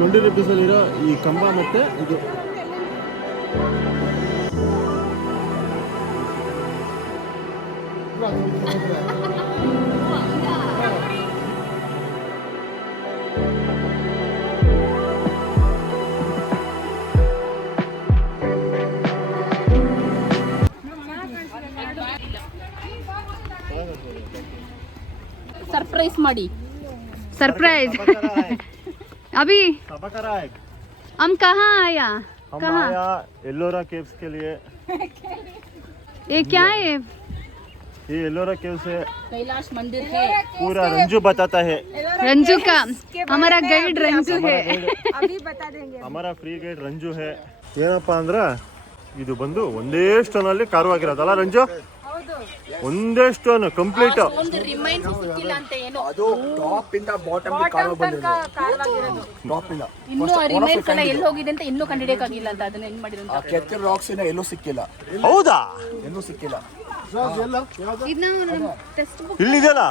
20 ರೂಪೀಸಲ್ಲಿರೋ ಈ ಕಂಬ ಮತ್ತು ಇದು सरप्राइज ಮಾಡಿ सरप्राइज अभी हम कहाँ आया हम कहाँ आया एलोरा केव्स के लिए। ये क्या है ये एलोरा केव्स है, कैलाश मंदिर है। पूरा रंजू बताता है। रंजू का हमारा गाइड रंजू है अभी बता देंगे। हमारा फ्री ಗೈಡ್ ರಂಜು है। ಏನಪ್ಪಾ ಅಂದ್ರೆ ಇದು ಬಂದು ಒಂದೇ ಸ್ಟೋನ್ ಅಲ್ಲಿ ಕಾರುವಾಗಿರೋದಲ್ಲ ರಂಜು? ಒಂದೇ ಸ್ಟೋನ್ ಕಂಪ್ಲೀಟ್. ಒಂದು ರಿಮೈನ್ಸ್ ಸಿಕ್ಕಿಲ್ಲ ಅಂತ ಏನೋ ಅದು ಟಾಪ್ ಇಂದ ಬಾಟಮ್ ಗೆ ಕಾರ್ವ್ ಬಂದಿದೆ. ಟಾಪ್ ಇಂದ ಇನ್ನೂ ಆ ರಿಮೈನ್ಸ್ ಎಲ್ಲ ಎಲ್ಲಿ ಹೋಗಿದೆ ಅಂತ ಇನ್ನೂ ಕಂಡಿಡಿಯಕ್ಕಾಗಿಲ್ಲ ಅಂತ ಅದನ್ನ ಹೆಂಗ್ ಮಾಡಿದ್ರು ಆ ಕೆತ್ತಿರೋ ರಾಕ್ಸ್ ಇನ್ನ ಎಲ್ಲೂ ಸಿಕ್ಕಿಲ್ಲ. ಹೌದಾ? ಎಲ್ಲೂ ಸಿಕ್ಕಿಲ್ಲ. ಇಲ್ಲಿದೆಯಲ್ಲ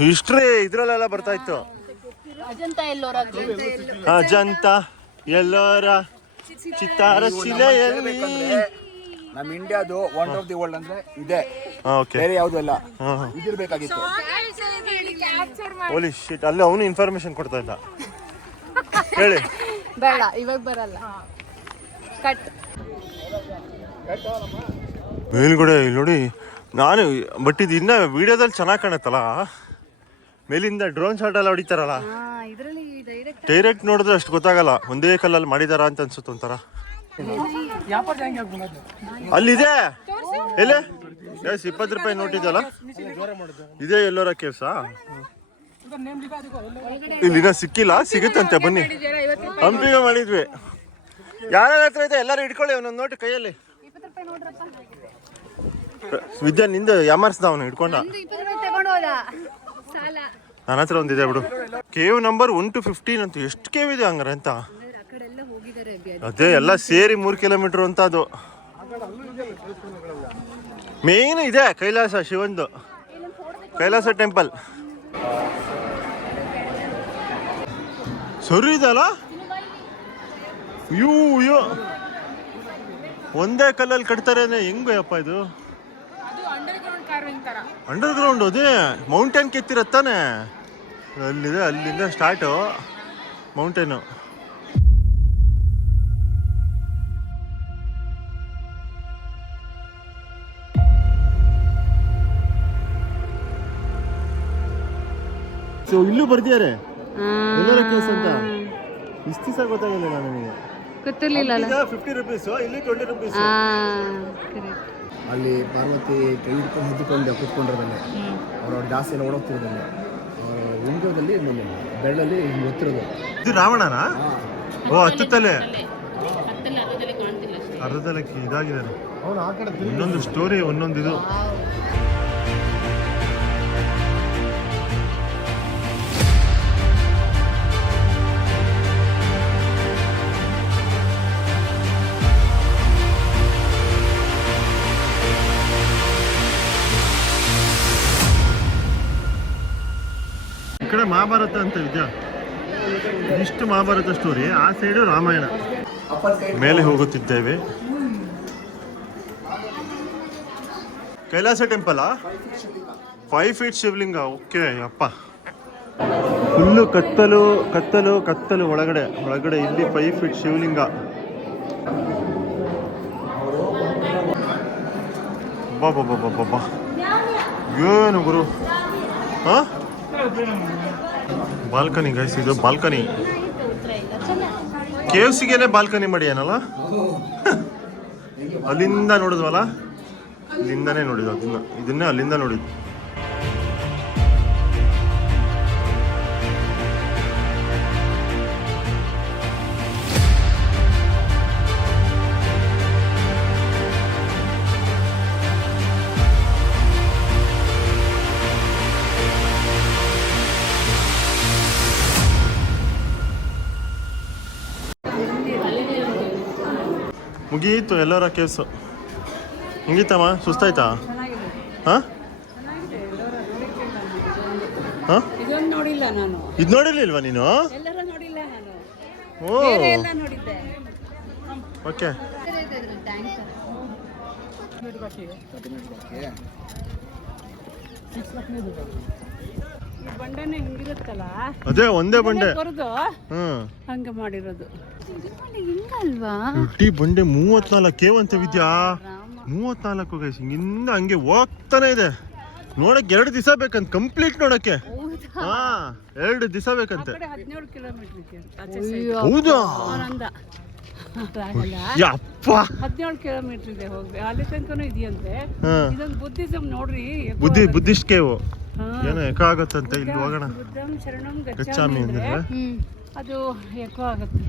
ಹಿಸ್ಟ್ರಿ ಇದ್ರಲ್ಲೆಲ್ಲ ಬರ್ತಾ ಇತ್ತು. ಅಜಂತ ಎಲ್ಲೋರ ಅಜಂತ ಎಲ್ಲೋರ ಚಿತ್ತಾರ ಶಿಲೆಯಲ್ಲಿ ನಮ್ಮ ಇಂಡಿಯಾದು ವಂಡರ್ ಆಫ್ ದಿ ವರ್ಲ್ಡ್ ಅಂದ್ರೆ ಇದೆ, ಓಕೆ ಬೇರೆ ಯಾವ್ದು ಇಲ್ಲ. ಇದಿರ್ಬೇಕಾಗಿತ್ತು. ಹೋಲಿ ಶಿಟ್, ಅಲ್ಲಿ ಅವನು ಇನ್ಫಾರ್ಮೇಶನ್ ಕೊಡ್ತಾ ಇದ್ದ. ಹೇಳಿ. ಬೇಡ ಇವಾಗ ಬರಲ್ಲ ಕಟ್ ಮೇಲ್ಗಡೆ ಇಲ್ಲಿ ನೋಡಿ ನಾನು ಬಟ್ ಇದು ಇನ್ನ ವಿಡಿಯೋದಲ್ಲಿ ಚೆನ್ನಾಗಿ ಕಾಣುತ್ತಲ್ಲ, ಮೇಲಿಂದ ಡ್ರೋನ್ ಶಾಟ್ ಎಲ್ಲ ಹೊಡಿತಾರಲ್ಲ, ಇದರಲ್ಲಿ ಡೈರೆಕ್ಟ್ ನೋಡಿದ್ರೆ ಅಷ್ಟು ಗೊತ್ತಾಗಲ್ಲ. ಒಂದೇ ಕಲ್ಲಲ್ಲಿ ಮಾಡಿದಾರ ಅಂತ ಅನ್ಸುತ್ತೆ ಒಂಥರ. ಅಲ್ಲಿದೆ ಎಲ್ಲಿ 20 ರೂಪಾಯಿ ನೋಟ್ ಇದೆಯಲ್ಲ, ಇದೇ ಎಲ್ಲೋರ ಕೇವ್ಸಾ? ಇಲ್ಲಿನ ಸಿಕ್ಕಿಲ್ಲ, ಸಿಗುತ್ತಂತೆ ಬನ್ನಿ. ಹಂಪಿಗೆ ಮಾಡಿದ್ವಿ. ಯಾರ್ಯಾರ ಹತ್ರ ಇದೆ ಎಲ್ಲರೂ ಹಿಡ್ಕೊಳ್ಳಿ ಒಂದೊಂದು ನೋಟ್ ಕೈಯಲ್ಲಿ. ವಿದ್ಯಾ ನಿಂದ ಯಾಮಾರ್ಸ್ದ ಅವನು ಹಿಡ್ಕೊಂಡ. ನನ್ನ ಹತ್ರ ಒಂದಿದೆ ಬಿಡು. ಕೇವ್ ನಂಬರ್ 1 to 15 ಅಂತ. ಎಷ್ಟು ಕೇವ್ ಇದೆ ಹಂಗಾರೆ ಅಂತ? ಅದೇ ಎಲ್ಲ ಸೇರಿ 3 ಕಿಲೋಮೀಟರ್ ಅಂತ. ಅದು ಮೇನ್ ಇದೆ ಕೈಲಾಸ ಶಿವಂದು, ಕೈಲಾಸ ಟೆಂಪಲ್. ಸರಿ ಇದಲ್ಲ, ಅಯ್ಯೋ ಒಂದೇ ಕಲ್ಲಲ್ಲಿ ಕಟ್ತಾರೆ. ಹೆಂಗ ಅಪ್ಪ ಇದು? ಅಂಡರ್ ಗ್ರೌಂಡ್ ಅದೇ ಮೌಂಟೇನ್ ಕೆತ್ತಿರತ್ತಾನೆ. ಅಲ್ಲಿದೆ, ಅಲ್ಲಿಂದ ಸ್ಟಾರ್ಟು ಮೌಂಟೇನು. ಸೊ ಇಲ್ಲೂ ಬರ್ದಿದ್ದಾರೆ ಎಲ್ಲರ ಕೇಸ್ ಅಂತ. ಇಷ್ಟು ದಿವಸ ಗೊತ್ತಾಗಲ್ಲ ನನಗೆ, ಗೊತ್ತಿರ್ಲಿಲ್ಲ. 50 ರೂಪೀಸ್, ಇಲ್ಲಿ 20 ರೂಪೀಸ್. ಅಲ್ಲಿ ಪಾರ್ವತಿ ಕೈ ಹಿಡ್ಕೊಂಡು ಹದ್ದುಕೊಂಡು ಕುತ್ಕೊಂಡಿರೋದಲ್ಲ, ಅವ್ರು ಜಾಸ್ತಿ ಎಲ್ಲ ಓಡೋಗ್ತಿರೋದಲ್ಲ. ಇಂಡಿಯಾದಲ್ಲಿ ಬೆರಳಲ್ಲಿ ಹಿಂಗೆ ಗೊತ್ತಿರೋದು. ಇದು ರಾವಣನ? ಓ, ಹತ್ತುತ್ತಲೆ ಕಾಣ್ತಿಲ್ಲ. ಅರ್ಧದಲ್ಲಿ ಇದಾಗಿದ್ದಾನೆ. ಒಂದೊಂದು ಸ್ಟೋರಿ, ಒಂದೊಂದು ಇದು. ಈ ಕಡೆ ಮಹಾಭಾರತ ಅಂತ ವಿದ್ಯಾ, ಇಷ್ಟು ಮಹಾಭಾರತ ಸ್ಟೋರಿ, ಆ ಸೈಡು ರಾಮಾಯಣ. ಮೇಲೆ ಹೋಗುತ್ತಿದ್ದೇವೆ. ಕೈಲಾಸ ಟೆಂಪಲ್ 5 feet ಶಿವಲಿಂಗ. ಓಕೆ ಅಪ್ಪ, ಫುಲ್ಲು ಕತ್ತಲು ಕತ್ತಲು ಕತ್ತಲು. ಒಳಗಡೆ ಒಳಗಡೆ ಇಲ್ಲಿ 5 feet ಶಿವಲಿಂಗ. ಬಾಬಾ ಏನು ಗುರು. ಹಾ, ಬಾಲ್ಕನಿ ಗೈಸ್, ಇದು ಬಾಲ್ಕನಿ. ಕೇವ್ಸಿಗೆನೆ ಬಾಲ್ಕನಿ ಮಾಡಿ ಏನಲ್ಲ, ಅಲ್ಲಿಂದ ನೋಡಿದ್ವಲ್ಲ, ಇಲ್ಲಿಂದಾನೇ ನೋಡಿದ್ವು ಅದನ್ನ, ಇದನ್ನೇ ಅಲ್ಲಿಂದ ನೋಡಿದ್ವಿ. ಮುಗೀತು ಎಲ್ಲರ ಕೇವ್ಸು. ಹೆಂಗಿತ್ತಮ್ಮ, ಸುಸ್ತಾಯ್ತಾ? ಹಾಂ ಹಾಂ, ಇದೊಂದು ನೋಡಿಲ್ಲ ನಾನು. ಇದು ನೋಡಿರ್ಲಿಲ್ವಾ ನೀನು? ಎಲ್ಲರೂ ನೋಡಿಲ್ಲ ನಾನು. ಓ ಓಕೆ. ಬಂಡೆನೆ ಹಿಂಗಿರುತ್ತಲ್ಲ ಅದೇ ಒಂದೇ ಬಂಡೆ. ಕೊರ್ದು ಹ್ಮ್ ಹಂಗೆ ಮಾಡಿರೋದು. ಹಿಂಗಲ್ವಾ? ಇಡೀ ಬಂಡೆ 34 ಕೇವಂತ ವಿದ್ಯಾ. 34 ಗೈಸ್, ಹಿಂಗಿಂದ ಹಂಗೆ ಹೋಗ್ತಾನೆ ಇದೆ. ನೋಡಕ್ 2 ದಿವಸ ಬೇಕಂತ ಕಂಪ್ಲೀಟ್ ನೋಡಕ್ಕೆ. ಹಾ 2 ದಿವಸ ಬೇಕಂತೆ. 17 ಕಿಲೋಮೀಟರ್ ಇದೆ ಹೌದಾ? ಅಂದ ಯಪ್ಪ 17 ಕಿಲೋಮೀಟರ್ ಇದೆ ಹೋಗಿ ಅಲ್ಲಿ ತನಕನೂ ಇದೆಯಂತೆ. ಹಾ ಇದೊಂದು ಬುದ್ಧಿಸಮ್ ನೋಡ್ರಿ. ಬುದ್ಧಿಸ್ಟ್ ಕೇವು ಏನೋ ಎಕೋ ಆಗತ್ತಂತೆ. ಇಲ್ಲಿ ಹೋಗೋಣ. ಬುದ್ಧಂ ಶರಣಂ ಗಚ್ಚಾಮಿ ಗಚ್ಚಾಮಿ ಅಂದ್ರೆ ಅಂದ್ರೆ ಅದು ಎಕೋ ಆಗುತ್ತೆ.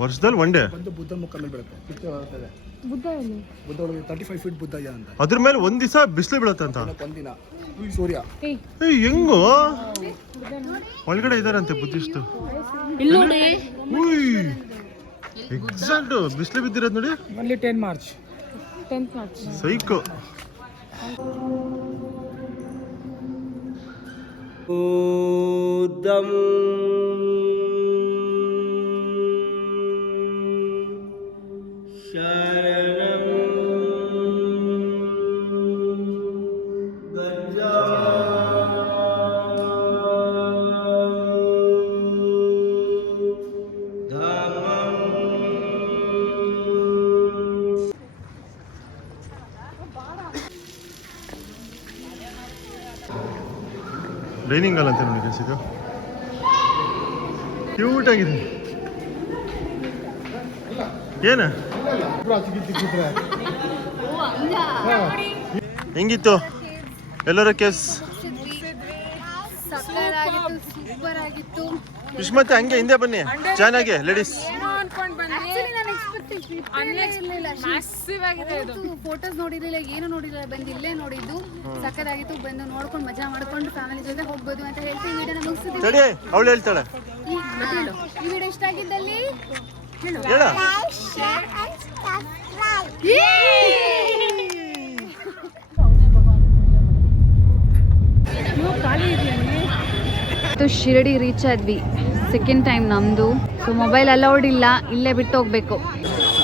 ವರ್ಷದಲ್ಲಿ ಒನ್ ಡೇ ಬಂದು ಬುದ್ಧ ಮುಖ ಮೇಲೆ ಬೀಳುತ್ತೆ. ಪಿಕ್ಚರ್ ಬರ್ತದೆ. ಬುದ್ಧ ಎಲ್ಲಿ? ಬುದ್ಧ ಒಳಗೆ 35 ಫೀಟ್ ಬುದ್ಧ ಇದೆ ಅಂತ. ಅದ್ರ ಮೇಲೆ ಒಂದ್ ದಿವಸ ಬಿಸಿಲು ಬೀಳತ್ತಂತ. ಒಂದಿನ ಸೂರ್ಯ ಹೆಂಗೋ ಒಳಗಡೆ ಇದಾರಂತೆ ಬುದ್ಧಿಸ್ಟು. ಎಕ್ಸಾಕ್ಟ್ ಬಿಸಿಲು ಬಿದ್ದಿರೋದು ನೋಡಿ. Only 10 March. ಸೈಕೋ. ಬುದ್ಧಂ ಶರಣಂ ಡೈನಿಂಗ್ ಹಾಲ್ ಅಂತ ನನಗೆ ಅನಿಸಿದ್ದು. ಕ್ಯೂಟ್ ಆಗಿದೆ. ಏನ ಹೆಂಗಿತ್ತು ಎಲ್ಲರ ಕೇಸ್? ಸೂಪರ್ ಆಗಿತ್ತು. ವಿಶ್ಮತ್ತೆ ಹಂಗೆ ಹಿಂದೆ ಬನ್ನಿ ಚೆನ್ನಾಗಿ ಲೇಡೀಸ್. ಫೋಟೋಸ್ ನೋಡಿರ್ಲಿಲ್ಲ, ಏನು ನೋಡಿಲ್ಲ, ಬಂದು ಇಲ್ಲೇ ನೋಡಿದ್ದು. ಸಕ್ಕದಾಗಿತ್ತು. ಬಂದು ನೋಡ್ಕೊಂಡು ಮಜಾ ಮಾಡ್ಕೊಂಡು ಫ್ಯಾಮಿಲಿ ಜೊತೆ ಹೋಗ್ಬೋದು ಅಂತ ಹೇಳ್ತೀವಿ. ವಿಡಿಯೋನ ಮುಗಿಸಿದ್ವಿ. ತಡಿ ಅವಳು ಹೇಳ್ತಾಳೆ. ಈ ವಿಡಿಯೋ ಇಷ್ಟ ಆಗಿದ್ದಲ್ಲಿ ಹೇಳ. ಶಿರಡಿ ರೀಚ್ ಆದ್ವಿ. ಸೆಕೆಂಡ್ ಟೈಮ್ ನಮ್ದು. ಸೊ ಮೊಬೈಲ್ ಅಲೌಡ್ ಇಲ್ಲ, ಇಲ್ಲೇ ಬಿಟ್ಟು ಹೋಗ್ಬೇಕು.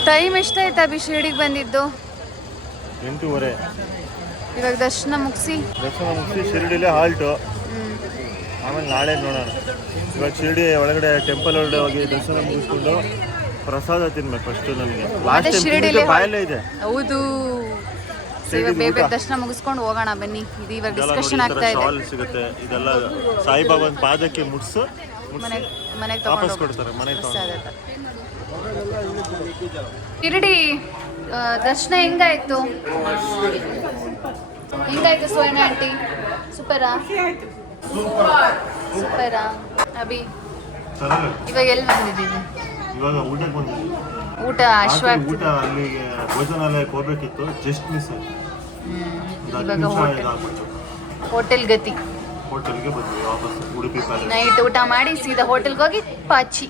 ಟೈಮ್ ಎಷ್ಟಾಯ್ತು ಅಭಿ ಶಿರಡಿಗೆ ಬಂದಿದ್ದು? 8:30. ಇವಾಗ ದರ್ಶನ ಮುಗಿಸಿ ಶಿರಡಿಲೇ ಹಾಲ್ಟು. ಆಮೇಲೆ ನಾಳೆ ನೋಡೋಣ. ಇವಾಗ ಶಿರಡಿ ಒಳಗಡೆ ಟೆಂಪಲ್ ಒಳಗಡೆ ಹೋಗಿ ದರ್ಶನ ಮುಗಿಸ್ಕೊಂಡು ಪ್ರಸಾದ ತಿನ್ಬೇಕು ಫಸ್ಟ್. ನನಗೆ ಲಾಸ್ಟ್ ಶಿರಡಿಲೇ ಬಾಯಲ್ಲೇ ಇದೆ. ಹೌದು. ಇವಾಗ ಬೇಗ ದರ್ಶನ ಮುಗಿಸ್ಕೊಂಡು ಹೋಗೋಣ ಬನ್ನಿ. ಇದು ಇವಾಗ ಡಿಸ್ಕಷನ್ ಆಗ್ತಾ ಇದೆ. ಶಾಲ್ ಸಿಗುತ್ತೆ. ಇದೆಲ್ಲ ಸಾಯಿಬಾಬಾನ ಪಾದಕ್ಕೆ ಮುಟ್ಸು ಮನೆಗೆ ವಾಪಸ್ ತಗೊಂಡು ಕೊಡ್ತಾರೆ. ಮನೆಗೆ ಶಿರಡಿ ದರ್ಶನ ಹೆಂಗಾಯ್ತು? ಹೆಂಗಾಯ್ತು ಸೋಯನ ಆಂಟಿ? ಸೂಪರಾ? ಸೂಪರಾ ಅಭಿ? ಇವಾಗ ಎಲ್ಲಿ ಬಂದಿದ್ದೀವಿ? ಇವಾಗ ಊಟಕ್ಕೆ ಬಂದಿದ್ದೀವಿ. ಊಟ ಅಶ್ವಾಗ್ತಿದೆ. ಊಟ ಅಲ್ಲಿಗೆ ಭೋಜನಾಲಯಕ್ಕೆ ಹೋಗ್ಬೇಕಿತ್ತು, ಜಸ್ಟ್ ಮಿಸ್ ಆಯ್ತು. ಇವಾಗ ಹೋಟೆಲ್ ಗತಿ. ಹೋಟೆಲ್ಗೆ ಬಂದ್ವಿ ವಾಪಸ್ ಉಡುಪಿ ಪ್ಯಾಲೇಸ್. ನೈಟ್ ಊಟ ಮಾಡಿ ಸೀದಾ ಹೋಟೆಲ್ಗೆ ಹೋಗಿ ಪಾಚಿ.